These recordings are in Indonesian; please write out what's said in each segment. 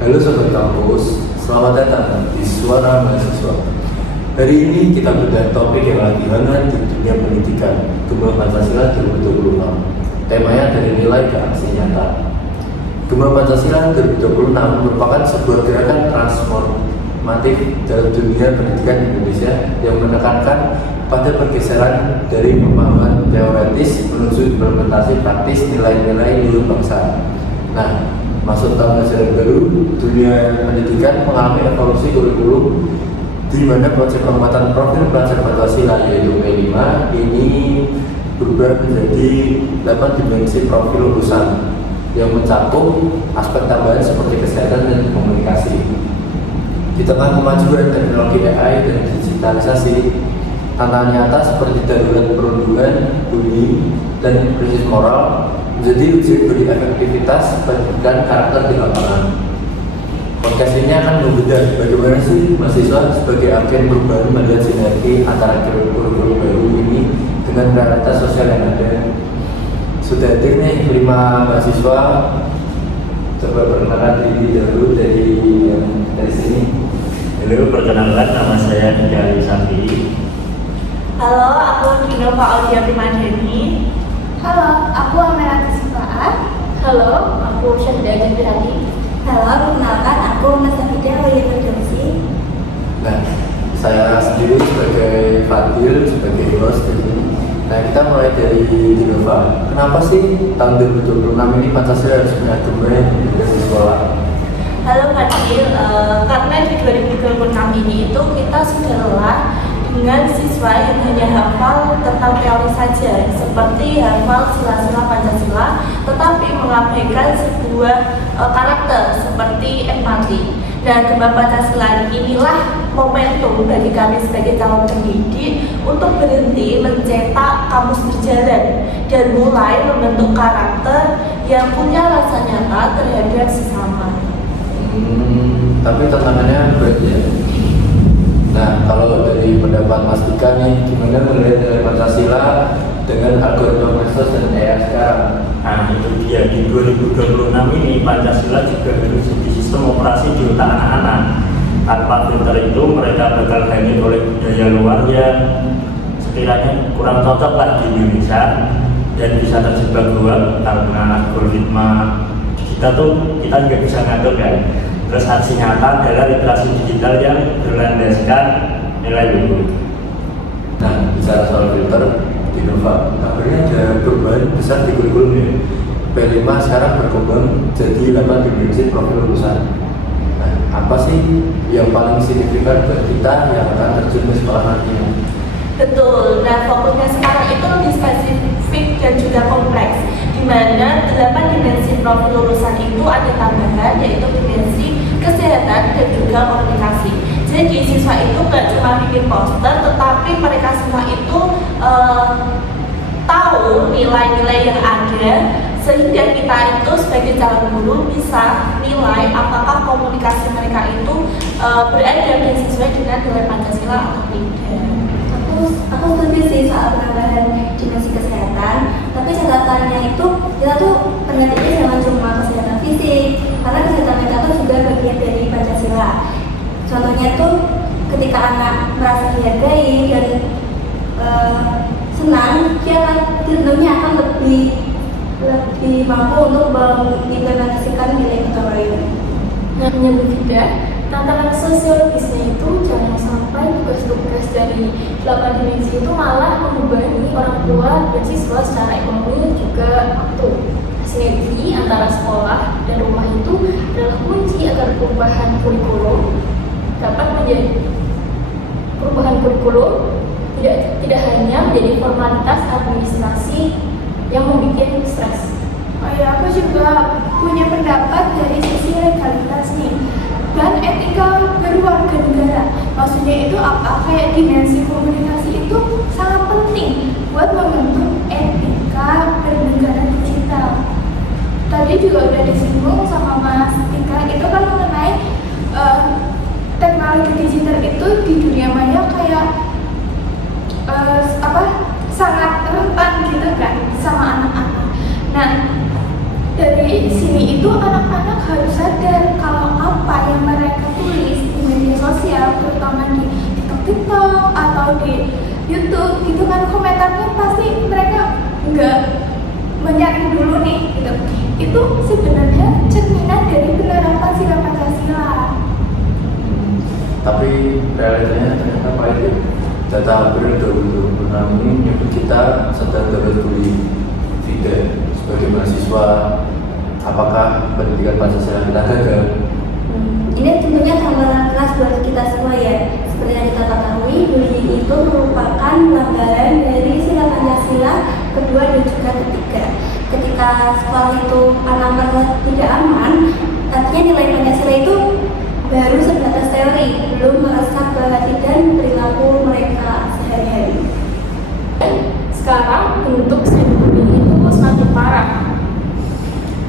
Halo Sobat Kampus, selamat datang di Suara Mahasiswa. Hari ini kita bedah topik yang lagi hangat di dunia pendidikan, Gema Pancasila 2026. Temanya dari nilai ke aksi nyata. Gema Pancasila 2026 merupakan sebuah gerakan transformatif dalam dunia pendidikan Indonesia yang menekankan pada pergeseran dari pemahaman teoretis menuju implementasi praktis nilai-nilai luhur bangsa. Nah, masuk tahun ajaran baru, dunia pendidikan mengalami evolusi kurikulum di mana konsep penguatan profil pelajar Pancasila yaitu P5 ini berubah menjadi 8 dimensi profil lulusan yang mencakup aspek tambahan seperti kesehatan dan komunikasi. Di tengah kemajuan teknologi AI dan digitalisasi, tantangan nyata seperti darurat perundungan, bumi, dan krisis moral menjadi uji beri efektivitas pendidikan karakter di lapangan. Podcast ini akan membedah bagaimana sih mahasiswa sebagai agen perubahan melihat sinergi antara kurikulum baru ini dengan realitas sosial yang ada. Sudah hadir nih 5 mahasiswa. Coba perkenalkan diri dulu dari sini. Halo, perkenalkan nama saya Nida Safi. Halo, aku Dinova Audia Primadeni. Halo, aku Amelia Tisfaat. Halo, aku Syahida Jendrani. Halo, perkenalkan aku Nastafida Wiyafardausi. Nah, saya sendiri sebagai Fadil, sebagai host di sini. Nah, kita mulai dari Dinova. Kenapa sih tahun 2026 ini Pancasila harus punya domain di sekolah? Halo Fadil, karena di 2026 ini itu kita sudah lelah dengan siswa yang hanya hafal tentang teori saja, seperti hafal sila-sila Pancasila, tetapi mengabaikan sebuah karakter seperti empati. Dan Gema Pancasila inilah momentum bagi kami sebagai calon pendidik untuk berhenti mencetak kamus berjalan dan mulai membentuk karakter yang punya rasa nyata terhadap sesama. Tapi tantangannya berat ya. Nah, kalau dari pendapat Mas Dika nih, gimana melihat nilai Pancasila dengan algoritma medsos dan AI sekarang? Nah, itu dia, di 2026 ini Pancasila juga harus jadi sistem operasi di otak anak-anak. Tanpa filter itu mereka bakal hanyut oleh budaya luar yang sekiranya kurang cocok lah di Indonesia dan bisa terjebak gua karena algoritma kita nggak bisa ngatur kan. Terus aksi nyata adalah literasi digital yang berlandaskan nilai luhur. Nah, bicara soal filter di Nova, akhirnya ada perubahan besar di kurikulum ya. P5 sekarang berkembang jadi 8 dimensi profil lulusan. Nah, apa sih yang paling signifikan buat kita yang akan terjun ke sekolah nantinya? Betul, nah fokusnya sekarang itu lebih spesifik dan juga kompleks, di mana 8 dimensi profil lulusan itu ada tambahan, yaitu dimensi kesehatan dan juga komunikasi. Jadi siswa itu gak cuma bikin poster, tetapi mereka semua itu tahu nilai-nilai yang ada, sehingga kita itu sebagai calon guru bisa nilai apakah komunikasi mereka itu berada dan sesuai dengan nilai Pancasila atau tidak. Aku setuju sih soal penambahan dimensi kesehatan, tapi catatannya itu kita tuh perhatiannya jangan cuma kesehatan fisik, karena kesehatan mental itu juga bagian dari Pancasila. Contohnya tuh ketika anak merasa dihargai dan senang, dia tentunya akan lebih mampu untuk mengimplementasikan nilai lain. Nah, menyambut tidak, tantangan sosiologisnya itu jangan sampai tugas-tugas dari 8 dimensi itu malah membebani orang tua dan siswa secara ekonomi dan juga waktu. Sinergi antara sekolah dan rumah itu adalah kunci agar perubahan kurikulum dapat menjadi tidak hanya menjadi formalitas administrasi yang membuat stres. Oh ya, aku juga punya pendapat dari sisi legalitas nih dan etika berwarga negara. Maksudnya itu apa? Kayak dimensi komunikasi itu sangat penting buat membentuk etika bernegara digital. Tadi juga udah disinggung sama Mas Tika, itu kan mengenai teknologi digital itu di dunia maya kayak sangat rentan gitu kan sama anak-anak. Nah, dari sini itu anak-anak harus sadar kalau TikTok atau di YouTube gitu kan, komentarnya pasti mereka nggak mencari dulu nih gitu. Itu sebenarnya cerminan dari penerapan sila Pancasila. Tapi realitanya ternyata pahit ya. Data April 2026 ini menyebut kita sedang terbeli tidak sebagai mahasiswa. Apakah pendidikan Pancasila kita gagal? Ini tentunya gambaran keras buat kita semua ya. Seperti yang kita ketahui, bullying itu merupakan pelanggaran dari sila Pancasila kedua dan juga ketiga. Ketika sekolah itu anak merasa tidak aman, artinya nilai Pancasila itu baru sebatas teori, belum meresap ke hati dan perilaku mereka sehari-hari. Sekarang bentuk cyberbullying itu semakin parah.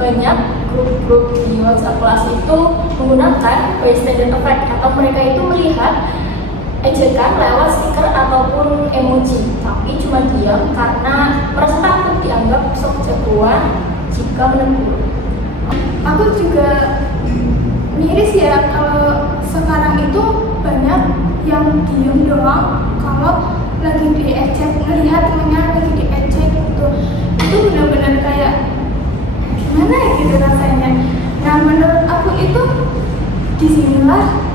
Banyak grup-grup di WhatsApp kelas itu menggunakan bystander effect, atau mereka itu melihat ejekan lewat stiker ataupun emoji, tapi cuma diam karena merasa takut dianggap sok jagoan jika menegur. Aku juga miris ya, kalau sekarang itu banyak yang diem doang kalau lagi diejek, melihat temennya lagi diejek gitu. Itu benar-benar kayak gimana ya gitu rasanya. Nah, menurut aku itu disinilah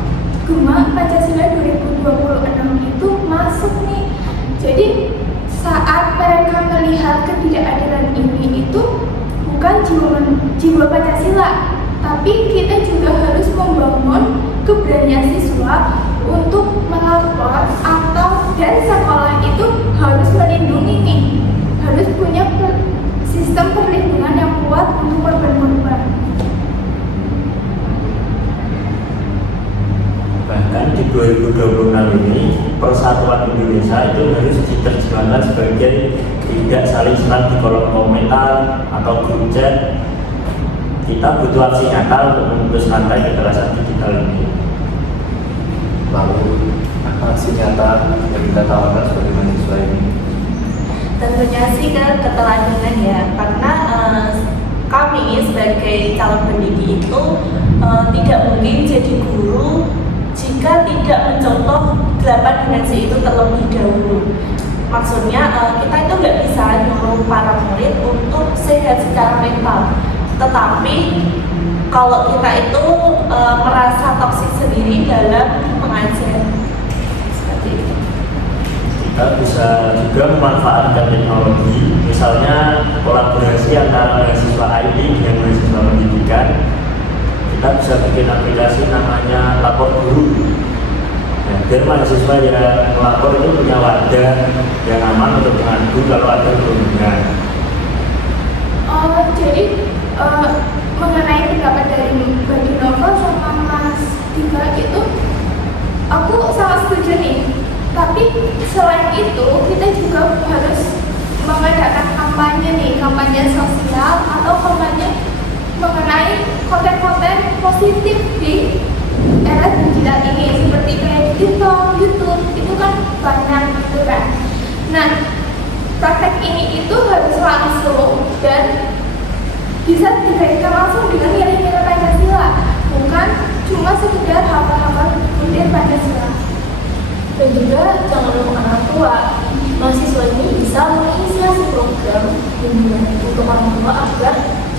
Gema Pancasila 2026 itu masuk nih. Jadi saat mereka melihat ketidakadilan ini itu bukan jiwa Pancasila, tapi kita juga harus membangun keberanian siswa untuk melapor, atau dan sekolah itu harus melindungi nih, harus punya sistem perlindungan yang kuat untuk korban-korban. Bahkan di 2026 ini persatuan Indonesia itu harus diterjemahkan sebagai tidak saling serang di kolom komentar atau grup chat. Kita butuh aksi nyata untuk memutus rantai kekerasan digital ini. Lalu apa aksi nyata yang kita tawarkan sebagai mahasiswa ini? Tentunya sih ketelatenan ya, karena kami sebagai calon pendidik itu tidak mungkin jadi guru jika tidak mencontoh 8 dimensi itu terlebih dahulu. Maksudnya kita itu nggak bisa nyuruh para murid untuk sehat secara mental, tetapi kalau kita itu merasa toksik sendiri dalam mengajar, seperti itu. Kita bisa juga memanfaatkan teknologi, misalnya kolaborasi antara mahasiswa IT dengan mahasiswa pendidikan. Kita bisa bikin aplikasi namanya Lapor Guru. Nah, biar mahasiswa yang melapor itu punya wadah yang aman untuk mengadu kalau ada perundungan. Jadi mengenai pendapat dari Mbak Dinova sama Mas Dika itu, aku sangat setuju nih. Tapi selain itu, kita juga harus mengadakan kampanye nih, kampanye sosial atau kampanye mengenai konten-konten positif di era digital ini, seperti kayak di TikTok, YouTube, itu kan banyak gitu kan. Nah, praktek ini itu harus langsung dan bisa dikaitkan langsung dengan nilai-nilai Pancasila, bukan cuma sekedar hafal-hafal butir Pancasila. Dan juga jangan lupa orang tua. Mahasiswa ini bisa menginisiasi program bimbingan untuk orang tua agar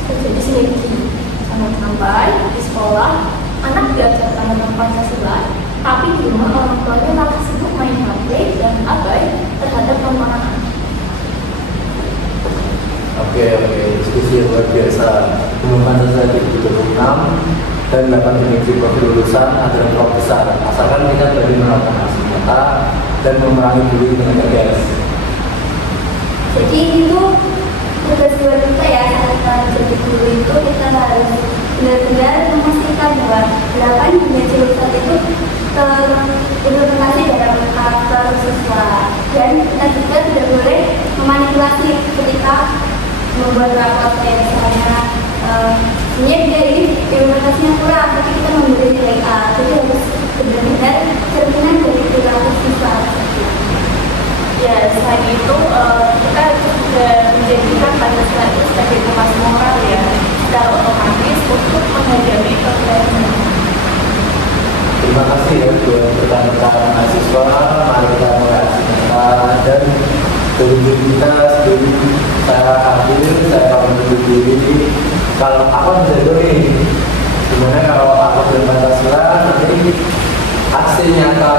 terjadi sinergi. Jangan sampai di sekolah anak diajarkan tentang Pancasila, tapi di rumah orang tuanya malah sibuk main HP dan abai terhadap pemahaman. Oke, diskusi yang luar biasa. Pengumuman Pancasila 2026 dan 8 dimensi profil lulusan adalah blok besar. Asalkan kita berani melakukan aksi nyata dan memerangi bullying dengan tegas. Jadi itu tugas buat kita ya, saat jadi guru itu kita harus benar-benar memastikan bahwa 8 dimensi lulusan itu terimplementasi dalam karakter siswa, dan kita juga tidak boleh memanipulasi ketika membuat rapot, kayak misalnya ini dari implementasinya kurang, tapi kita memberi nilai A. Jadi harus benar-benar cerminan dari perilaku siswa. Ya, selain itu kita juga menjadikan Pancasila itu sebagai kompas moral ya, secara otomatis untuk menghadapi kekerasan. Terima kasih ya buat rekan-rekan mahasiswa. Mari kita Sebelum kita sebelum saya hadir, saya akan menunjuk diri. Kalau aku bisa nih, gimana kalau aku dan Pancasila nanti aksi nyata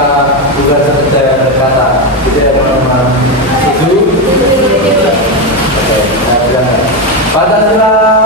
bukan sekedar berkata. Jadi teman-teman setuju? Oke, saya bilang Pancasila.